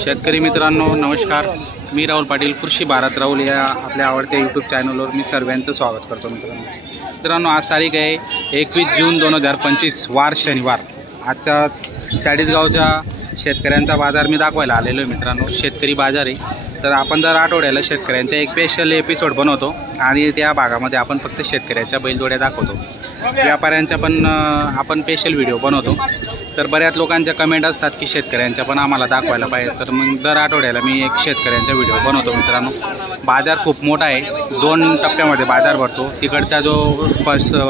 शेतकरी मित्रांनो नमस्कार, मी राहुल पाटील कृषी भारत राहुल या आपल्या आवडत्या यूट्यूब चॅनलवर मी सर्वांचं स्वागत करतो। मित्रांनो आज तारीख आहे 21 जून 2025 वार शनिवार। आजचा चाळीसगावच्या शेतकऱ्यांचा बाजार मी दाखवायला आलेलो आहे। मित्रांनो शेतकरी बाजार आहे, तर आपण दर आठवड्याला शेतकऱ्यांचा एक स्पेशल एपिसोड बनवतो आणि त्या भागामध्ये आपण फक्त शेतकऱ्याच्या बैलजोड्या दाखवतो। व्यापाऱ्यांचा पण आपण स्पेशल व्हिडिओ बनवतो। तर बऱ्याच लोकांच्या कमेंट असतात की शेतकऱ्यांच्या पण आम्हाला दाखवायला पाहिजे, तर मग दर आठवड्याला मी एक शेतकऱ्यांचा व्हिडिओ बनवतो। मित्रांनो बाजार खूप मोठा आहे, 2 टप्प्यामध्ये बाजार भरतो। तिकडचा जो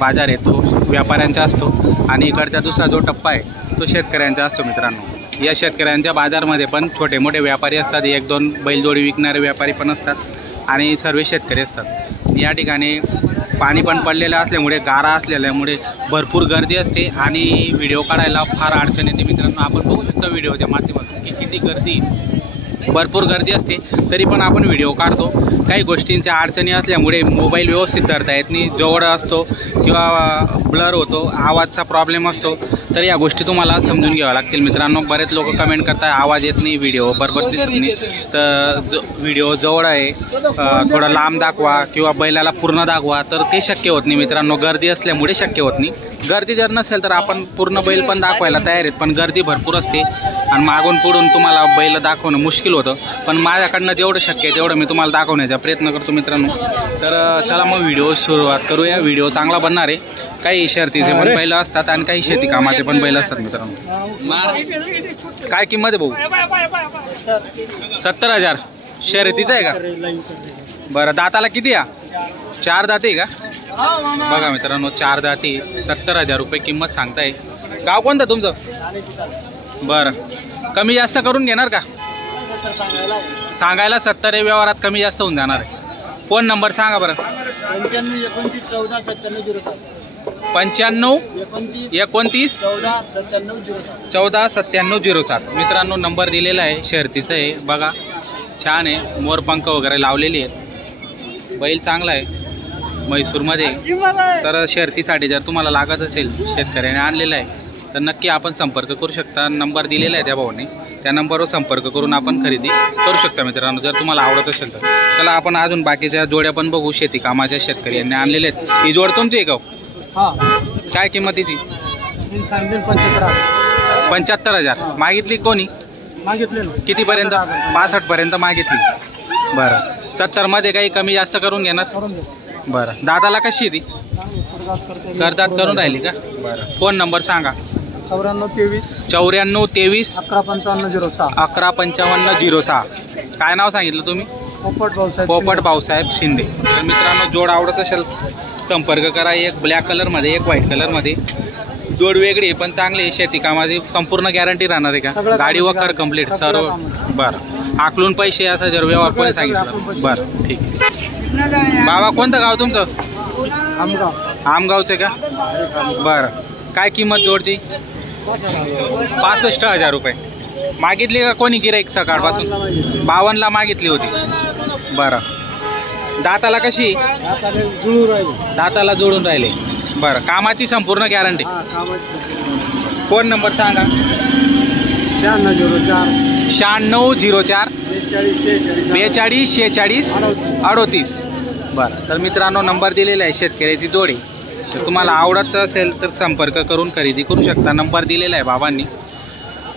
बाजार आहे तो व्यापाऱ्यांचा असतो आणि इकडचा दुसरा जो टप्पा आहे तो शेतकऱ्यांचा असतो। मित्रांनो या शेतकऱ्यांच्या बाजारमध्ये पण छोटे मोठे व्यापारी असतात, 1-2 बैलजोडी विकणारे व्यापारी पण असतात आणि सर्व शेतकरी असतात। या ठिकाणी पाणी पण पडलेलं असल्यामुळे, गारा असल्यामुळे भरपूर गर्दी असते आणि व्हिडिओ काढायला फार अडचण येते। मित्रांनो आपण बघू शकता व्हिडिओच्या माध्यमातून की किती गर्दी, भरपूर गर्दी असते, तरी पण आपण व्हिडिओ काढतो। काही गोष्टींच्या अडचणी असल्यामुळे मोबाईल व्यवस्थित धरता येत नाही, जवळ असतो किंवा ब्लर होतो, आवाजचा प्रॉब्लेम असतो, तर या गोष्टी तुम्हाला समजून घ्याव्या लागतील। मित्रांनो बरेच लोक कमेंट करतात आवाज येत नाही, व्हिडिओ बरोबर दिसत नाही, तर व्हिडिओ जवळ आहे थोडा लांब दाखवा किंवा बैलाला पूर्ण दाखवा, तर ते शक्य होत नाही। मित्रांनो गर्दी असल्यामुळे शक्य होत नाही। गर्दी जर नसेल तर आपण पूर्ण बैल पण दाखवायला तयार आहेत, पण गर्दी भरपूर असते आणि मागून पुढून तुम्हाला बैल दाखवणं मुश्किल होतं, पण माझ्याकडनं जेवढं शक्य आहे तेवढं मी तुम्हाला दाखवण्याचा प्रयत्न करतो। मित्रांनो तर चला मग व्हिडिओ सुरुवात करूया। व्हिडिओ चांगला बनणार आहे, काही शर्तीचे पण बैल असतात आणि काही शेती कामाचे पण बैल असतात। मित्रांनो काय किंमत आहे भाऊ? 70,000 शर्यतीचा आहे का? बरं दाताला किती या? 4 दाते आहे का? बघा मित्रांनो 4 दाते 70,000 रुपये किंमत सांगताय। गाव कोणतं तुमचं? बरं कमी जास्त करून घेणार का? सांगायला 70 व्यवहारात कमी जास्त होऊन जाणार आहे। फोन नंबर सांगा बरं। 95 29 14 9707 मित्रांनो नंबर दिलेला आहे, शर्तीचं आहे। बघा छान आहे, मोरपंख वगैरे लावलेली आहेत, बैल चांगला आहे म्हैसूरमध्ये। तर शर्तीसाठी जर तुम्हाला लागत असेल, शेतकऱ्याने आणलेलं आहे, तर नक्की आपण संपर्क करू शकता। नंबर दिलेला आहे त्या भावाने, त्या नंबरवर संपर्क करून आपण खरेदी करू शकता। मित्रांनो जर तुम्हाला आवडत असेल तर चला आपण अजून बाकीच्या जोड्या पण बघू। शेती कामाच्या शेतकऱ्यांनी आणलेले आहेत। ही जोड तुमची आहे का? काय किंमतीची? 75,000 मागितली कोणी? कितीपर्यंत? 65 पर्यंत मागितली। बरं 70 मध्ये काही कमी जास्त करून घेणार? बरं दादाला कशी ती करतात करून राहिली का? बरं फोन नंबर सांगा। 94 23 115506 115506 काय नाव सांगितलं तुम्ही? पोपट भाऊसाहेब शिंदे। तर मित्रांनो जोड आवडत असेल संपर्क करा। एक ब्लॅक कलरमध्ये, एक व्हाईट कलरमध्ये, जोड वेगळी पण चांगली शेती कामाची संपूर्ण गॅरंटी राहणार आहे का? गाडी वखर कंप्लीट सर्व? बरं आकलून पैसे असा जर व्यवहार कोणी सांगितलं? बरं ठीक आहे। बाबा कोणतं गाव तुमचं? आमगावचं का? बरं काय किंमत जोडची? 65,000 रुपये मागितली का कोणी? गिराईक सकाळपासून 52ला मागितली होती। बरं दाताला कशी? दाताला जुळून राहिले। बरं कामाची संपूर्ण गॅरंटी? फोन नंबर सांगा। 9604 42 46 38। बरं तर मित्रांनो नंबर दिलेला आहे, शेतकऱ्याची जोडी, तर तुम्हाला आवडत असेल तर संपर्क करून खरेदी करू शकता। नंबर दिलेला आहे बाबांनी,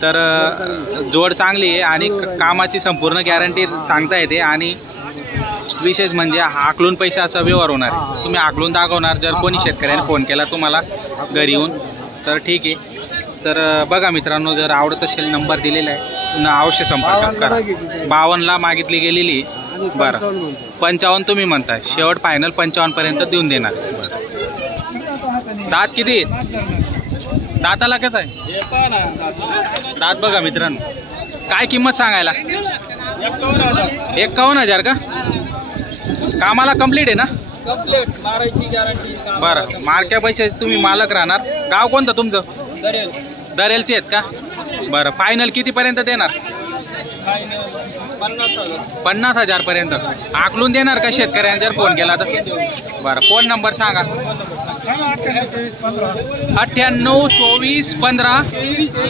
तर जोड चांगली आहे आणि कामाची संपूर्ण गॅरंटी सांगता येते आणि विशेष म्हणजे आकलून पैसे असा व्यवहार होणार आहे। तुम्ही आकलून दाखवणार जर कोणी शेतकऱ्याने फोन केला तुम्हाला घरी येऊन, तर ठीक आहे। तर बघा मित्रांनो जर आवडत असेल नंबर दिलेला आहे, अवश्य संपर्क करा। 52ला मागितली गेलेली। बरं 55 तुम्ही म्हणताय, शेवट फायनल 55 पर्यंत देऊन देणार। दात किती? दाताला कसं आहे? दात बघा मित्रांनो। काय किंमत सांगायला? 51,000 का? कामाला कंप्लीट आहे ना? बरं मार्क्या पैसे तुम्ही मालक राहणार। गाव कोणतं तुमचं? दरेलचे आहेत का? बरं फायनल कितीपर्यंत देणार? 50,000 पर्यंत आकलून देणार का शेतकऱ्यांना जर फोन केला तर? बरं फोन नंबर सांगा। 98 24 15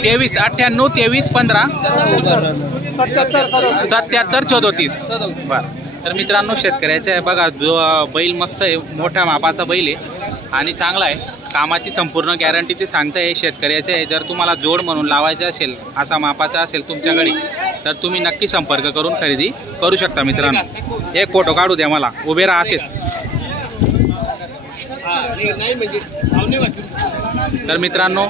23 98 23 15 77 34. बरं. तर मित्रांनो शेतकऱ्याचं आहे बघा, जो बैल मस्त आहे, मोठ्या मापाचा बैल आहे आणि चांगला आहे. कामाची संपूर्ण गॅरंटी ते सांगताय शेतकऱ्याचे आहे. जर तुम्हाला जोड म्हणून लावायचे असेल, असा मापाचा असेल तुमच्याकडे, तर तुम्ही नक्की संपर्क करून खरेदी करू शकता. मित्रांनो एक फोटो काढू द्या मला, उभे राहा असेच. तर मित्रांनो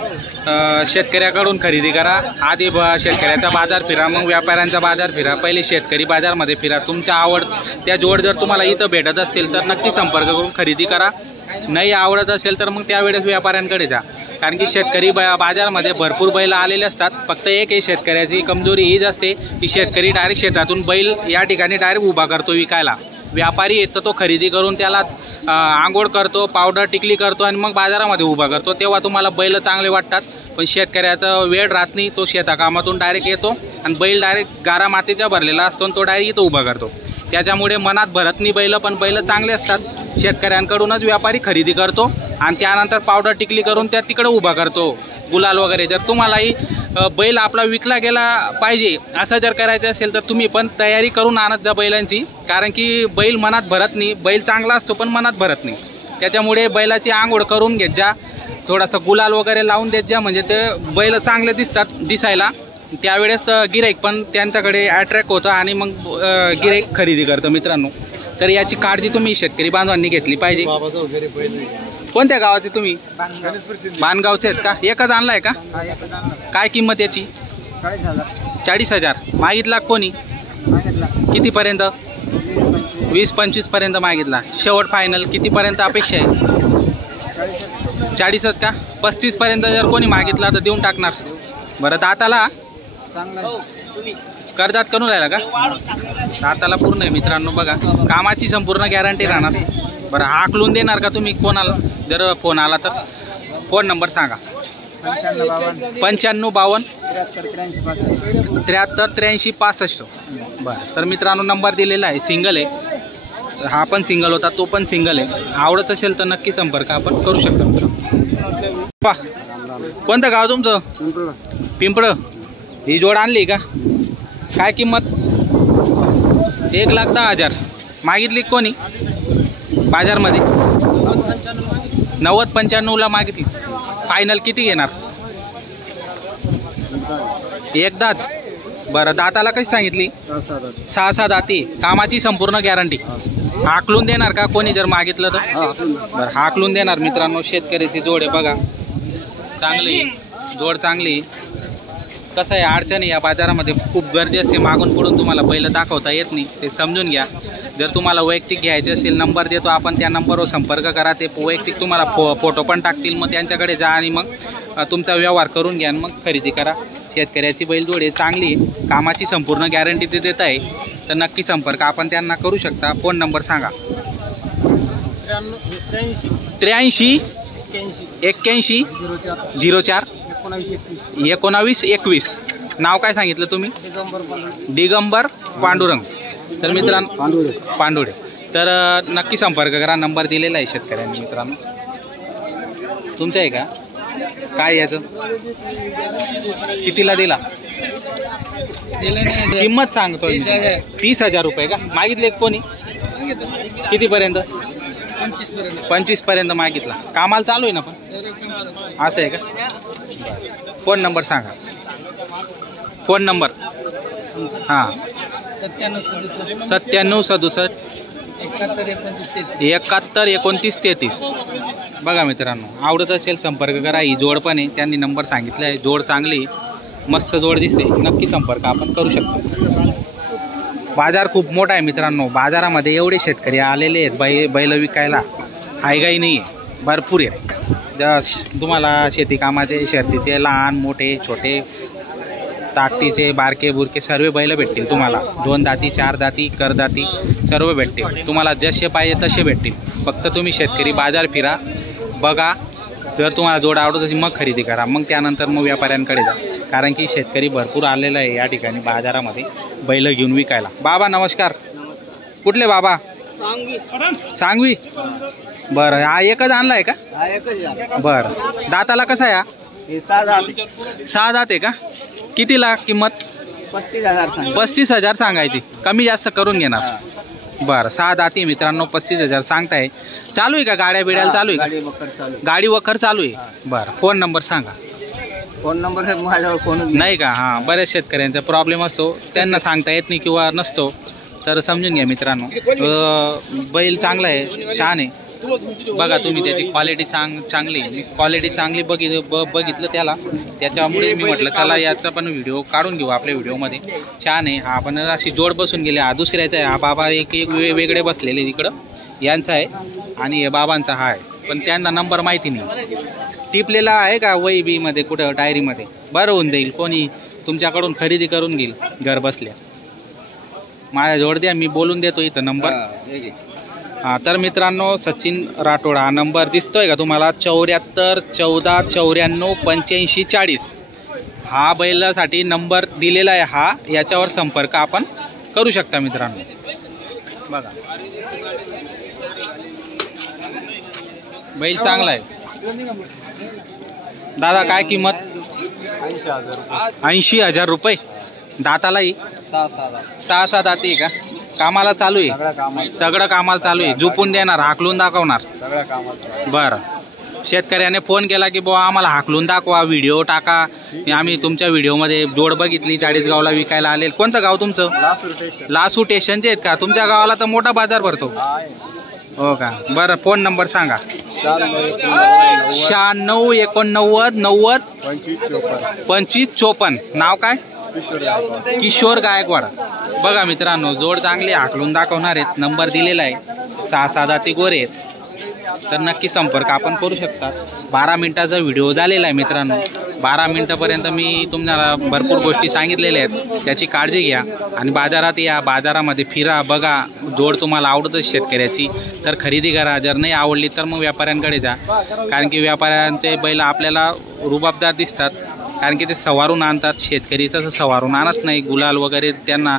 शेतकऱ्याकडून खरेदी करा. आधी शेतकऱ्याचा बाजार फिरा, मग व्यापाऱ्यांचा बाजार फिरा. पहिले शेतकरी बाजारमध्ये फिरा. तुमच्या आवड त्या जोड जर तुम्हाला इथं भेटत असतील तर नक्की संपर्क करून खरेदी करा. नाही आवडत असेल तर मग त्यावेळेस व्यापाऱ्यांकडे जा. कारण की शेतकरी बाजारमध्ये भरपूर बैल आलेले असतात. फक्त एक आहे शेतकऱ्याची कमजोरी हीच असते की शेतकरी डायरेक्ट शेतातून बैल या ठिकाणी डायरेक्ट उभा करतो विकायला. व्यापारी येतो तो खरेदी करून त्याला आंघोळ करतो, पावडर टिकली करतो आणि मग बाजारामध्ये उभा करतो. तेव्हा तुम्हाला बैल चांगले वाटतात. पण शेतकऱ्याचा वेळ राहत नाही. तो शेताकामातून डायरेक्ट येतो आणि बैल डायरेक्ट गारा मातीचा भरलेला असतो आणि तो डायरेक्ट इथं उभा करतो. त्याच्यामुळे मनात भरत नाही बैल. पण बैल चांगले असतात. शेतकऱ्यांकडूनच व्यापारी खरेदी करतो आणि त्यानंतर पावडर टिकली करून त्या तिकडे उभा करतो, गुलाल वगैरे. जर तुम्हालाही बैल आपला विकला गेला पाहिजे असं जर करायचं असेल तर तुम्ही पण तयारी करून आणत जा बैलांची. कारण की बैल मनात भरत नाही. बैल चांगला असतो पण मनात भरत नाही. त्याच्यामुळे बैलाची आंघोळ करून घेत जा, थोडासा गुलाल वगैरे लावून देत जा, म्हणजे ते बैल चांगले दिसतात दिसायला. त्यावेळेस गिऱ्हाईक पण त्यांच्याकडे अट्रॅक्ट होतं आणि मग गिऱ्हाईक खरेदी करतं. मित्रांनो तर याची काळजी तुम्ही शेतकरी बांधवांनी घेतली पाहिजे. कोणत्या गावाचे तुम्ही? बाणगावचे आहेत का? एकच आणलाय का? काय किंमत याची? 40,000 मागितला. कोणी कितीपर्यंत? 20-25 पर्यंत मागितला. शेवट फायनल कितीपर्यंत अपेक्षा आहे? 40च का? 35 पर्यंत जर कोणी मागितला तर देऊन टाकणार. बरं दाताला कर्जात करून राहिला का? दाताला पूर्ण आहे. मित्रांनो बघा, कामाची संपूर्ण गॅरंटी राहणार. बरं हाकलून देणार का तुम्ही कोणाला जर फोन आला तर? फोन नंबर सांगा. 95 52 73 83 65. बरं तर मित्रांनो नंबर दिलेला आहे. सिंगल आहे, हा पण सिंगल होता, तो पण सिंगल आहे. आवडत असेल तर नक्की संपर्क आपण करू शकतो. मित्रांनो कोणतं गाव तुमचं? पिंपळ. ही जोड आणली का? काय किंमत? 1,10,000 मागितली. कोणी बाजारमध्ये? 90-95ला मागितली. फायनल किती घेणार? एकदाच. बरं दाताला कशी सांगितली? 6-6 दाती. कामाची संपूर्ण गॅरंटी. हाकलून देणार का कोणी जर मागितलं तर? बरं हाकलून देणार. मित्रांनो शेतकऱ्याची जोड आहे बघा, चांगली जोड, चांगली. कसं आहे अडचणी या बाजारामध्ये खूप गर्दी असते. मागून पुढून तुम्हाला बैल दाखवता येत नाही, ते समजून घ्या. जर तुम्हाला वैयक्तिक घ्यायचे असेल नंबर देतो आपण, त्या नंबरवर संपर्क करा. ते वैयक्तिक तुम्हाला फोटो पण टाकतील. मग त्यांच्याकडे जा आणि मग तुमचा व्यवहार करून घ्या आणि मग खरेदी करा. शेतकऱ्याची बैलजोड आहे, चांगली कामाची संपूर्ण गॅरंटी ते देत आहे. तर नक्की संपर्क आपण त्यांना करू शकता. फोन नंबर सांगा. 83 81 04 19 21. नाव काय सांगितलं तुम्ही? दिगंबर पांडुरंग. तर मित्रांनो पांडुडे. तर नक्की संपर्क करा. नंबर दिलेला आहे शेतकऱ्यांनी. मित्रांनो तुमचं आहे का? काय याचं कितीला दिला? किंमत सांगतो 30,000 रुपये का? मागितले कोणी? कितीपर्यंत? 25 पर्यंत मागितला. कामाला चालू आहे ना पण? असं आहे का? फोन नंबर सांगा. Phone number? हां 97 67 71 29 33. बघा मित्रांनो आवडत असेल संपर्क करा. ही जोड पण आहे, त्यांनी नंबर सांगितला आहे. जोड चांगली मस्त जोड दिसते. नक्की संपर्क आपण करू शकतो. बाजार खूप मोठा आहे मित्रांनो. बाजारामध्ये एवढे शेतकरी आलेले आहेत बैल विकायला, हायगाई नाही आहे, भरपूर आहे. तुम्हाला शेती कामाचे शर्तीचे लहान मोठे छोटे ताकतीचे बारके बुरके सर्व बैल भेटतील तुम्हाला. 2 दाती 4 दाती करदाती सर्व भेटतील तुम्हाला. जसे पाहिजे तसे भेटतील. फक्त तुम्ही शेतकरी बाजार फिरा, बघा. जर तुम्हाला जोड आवडत असेल मग खरेदी करा. मग त्यानंतर मग व्यापाऱ्यांकडे जा. कारण की शेतकरी भरपूर आलेला आहे या ठिकाणी बाजारामध्ये बैल घेऊन विकायला. बाबा नमस्कार. कुठले बाबा? सांगवी. बरं, हा एकच आणलाय का? बरं, दाताला कसा आहे हा? 6 दात आहे का? कितीला किंमत? 35,000 सांगायची, कमी जास्त करून घेणार. बरं, 6 दाती मित्रांनो, 35,000 सांगताय. चालू आहे का गाड्या बिड्याला? चालू आहे का? गाडी वखर चालू आहे. बरं, फोन नंबर सांगा. फोन नंबर माझ्यावर फोन नाही का? हां, बऱ्याच शेतकऱ्यांचा प्रॉब्लेम असतो, त्यांना सांगता येत नाही किंवा नसतो, तर समजून घ्या मित्रांनो. बैल चांगला आहे, छान आहे. बघा तुम्ही त्याची क्वालिटी चांगली क्वालिटी चांगली बघितलं त्याला, त्याच्यामुळे मी म्हटलं चला याचा पण व्हिडिओ काढून घेऊ आपल्या व्हिडिओमध्ये. छान आहे. हा पण अशी जोड बसून गेले. हा दुसऱ्याचा आहे. हा बाबा एक वेगळे बसलेले तिकडं, यांचा आहे आणि बाबांचा हा आहे, पण त्यांना नंबर माहिती नाही. टिपलेला आहे का वही बी मध्ये कुठं डायरीमध्ये? बरं होऊन जाईल, कोणी तुमच्याकडून खरेदी करून घेईल घर बसल्या. माझ्या जोड द्या, मी बोलून देतो इथं नंबर. हां, तर मित्रांनो सचिन राठोड हा नंबर दिसतोय का तुम्हाला? 74 14 94 85 40 हा बैलासाठी नंबर दिलेला आहे. हा याच्यावर संपर्क आपण करू शकता मित्रांनो. बघा बैल चांगला आहे. दादा काय किंमत? 80,000 रुपये. दातालाही 6 दाती का? कामाला चालू आहे? सगळं कामाला चालू आहे. झोपून देणार, हाकलून दाखवणार? बरं, शेतकऱ्याने फोन केला की बुवा आम्हाला हाकलून दाखवा, व्हिडिओ टाका, आम्ही तुमच्या व्हिडिओमध्ये जोड बघितली, 40 गावला विकायला आले. कोणतं गाव तुमचं? लासू स्टेशनचे आहेत का? तुमच्या गावाला तर मोठा बाजार भरतो. हो का? बरं, फोन नंबर सांगा. 96 89 90 25 54. नाव काय? किशोर गायकवाड. बघा मित्रांनो, जोड चांगली हाकलून दाखवणार आहेत. नंबर दिलेला आहे. 6 दाती गोरे आहेत, तर नक्की संपर्क आपण करू शकता. 12 मिनिटाचा व्हिडिओ झालेला आहे मित्रांनो. 12 मिनिटापर्यंत मी तुम्हाला भरपूर गोष्टी सांगितलेल्या आहेत. त्याची काळजी घ्या आणि बाजारात या, बाजारामध्ये फिरा, बघा. जोड तुम्हाला आवडतच शेतकऱ्याची तर खरेदी करा. जर नाही आवडली तर मग व्यापाऱ्यांकडे जा, कारण की व्यापाऱ्यांचे बैल आपल्याला रुबाबदार दिसतात, कारण की ते सवारून आणतात. शेतकरी तसं सवारून आणत नाही, गुलाल वगैरे त्यांना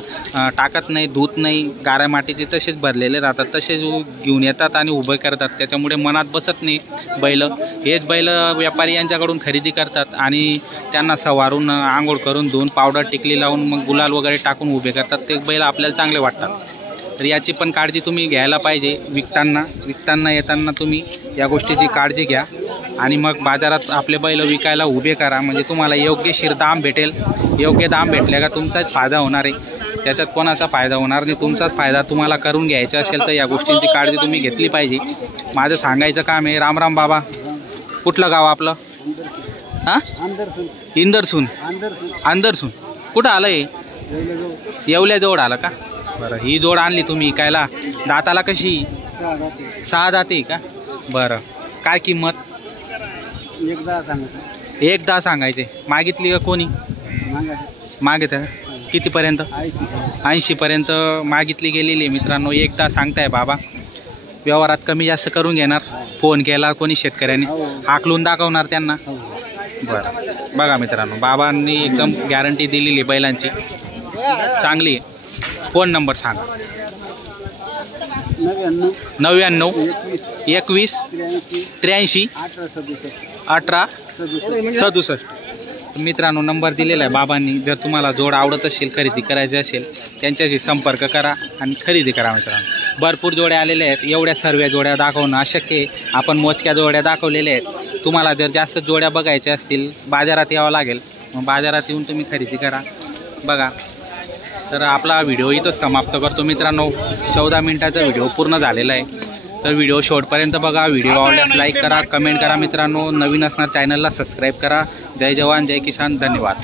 टाकत नाही, धूत नाही, गाऱ्या मातीचे तसेच भरलेले राहतात, तसेच घेऊन येतात आणि उभे करतात. त्याच्यामुळे मनात बसत नाही बैल. हेच बैल व्यापारी यांच्याकडून खरेदी करतात आणि त्यांना सवारून आंघोळ करून धुवून पावडर टिकली लावून मग गुलाल वगैरे टाकून उभे करतात. ते बैल आपल्याला चांगले वाटतात. तर याची पण काळजी तुम्ही घ्यायला पाहिजे. विकताना येताना तुम्ही या गोष्टीची काळजी घ्या आणि मग बाजारात आपले बैल विकायला उभे करा, म्हणजे तुम्हाला योग्यशीर दाम भेटेल. योग्य दाम भेटल्या का तुमचाच फायदा होणार आहे, त्याच्यात कोणाचा फायदा होणार नाही. तुमचाच फायदा तुम्हाला करून घ्यायचा असेल तर या गोष्टींची काळजी तुम्ही घेतली पाहिजे. माझं सांगायचं काम आहे. रामराम बाबा. कुठलं गाव आपलं? हां, इंदरसून. अंदरसून कुठं आलं हे? येवल्याजवळ आलं का? बरं, ही जोड आणली तुम्ही इकायला. दाताला कशी? 6 दाती का? बरं, काय किंमत? 1 सांगायचे. मागितली का कोणी? मागित कितीपर्यंत? 80पर्यंत मागितली गेलेली मित्रांनो. 1 सांगताय बाबा. व्यवहारात कमी जास्त करून घेणार. फोन केला कोणी शेतकऱ्याने, हाकलून दाखवणार त्यांना. बरं, बघा मित्रांनो, बाबांनी एकदम गॅरंटी दिलेली बैलांची, चांगली आहे. फोन नंबर सांगा. 99 21 83 18 67. मित्रांनो, नंबर दिलेला आहे बाबांनी. जर तुम्हाला जोड आवडत असेल, खरेदी करायची असेल, त्यांच्याशी संपर्क करा आणि खरेदी करा मित्रांनो. भरपूर जोड्या आलेल्या आहेत. एवढ्या सर्व जोड्या दाखवणं अशक्य आहे. आपण मोजक्या जोड्या दाखवलेल्या आहेत. तुम्हाला जर जास्त जोड्या बघायच्या असतील, बाजारात यावं लागेल. मग बाजारात येऊन तुम्ही खरेदी करा. बघा, तर आपला व्हिडिओ इथं समाप्त करतो मित्रांनो. 14 मिनिटाचा व्हिडिओ पूर्ण झालेला आहे. तर व्हिडिओ शेवटपर्यंत बघा. व्हिडिओ आवडल्यास लाईक करा, कमेंट करा मित्रांनो. नवीन असणार चॅनलला सबस्क्राईब करा. जय जवान जय किसान. धन्यवाद.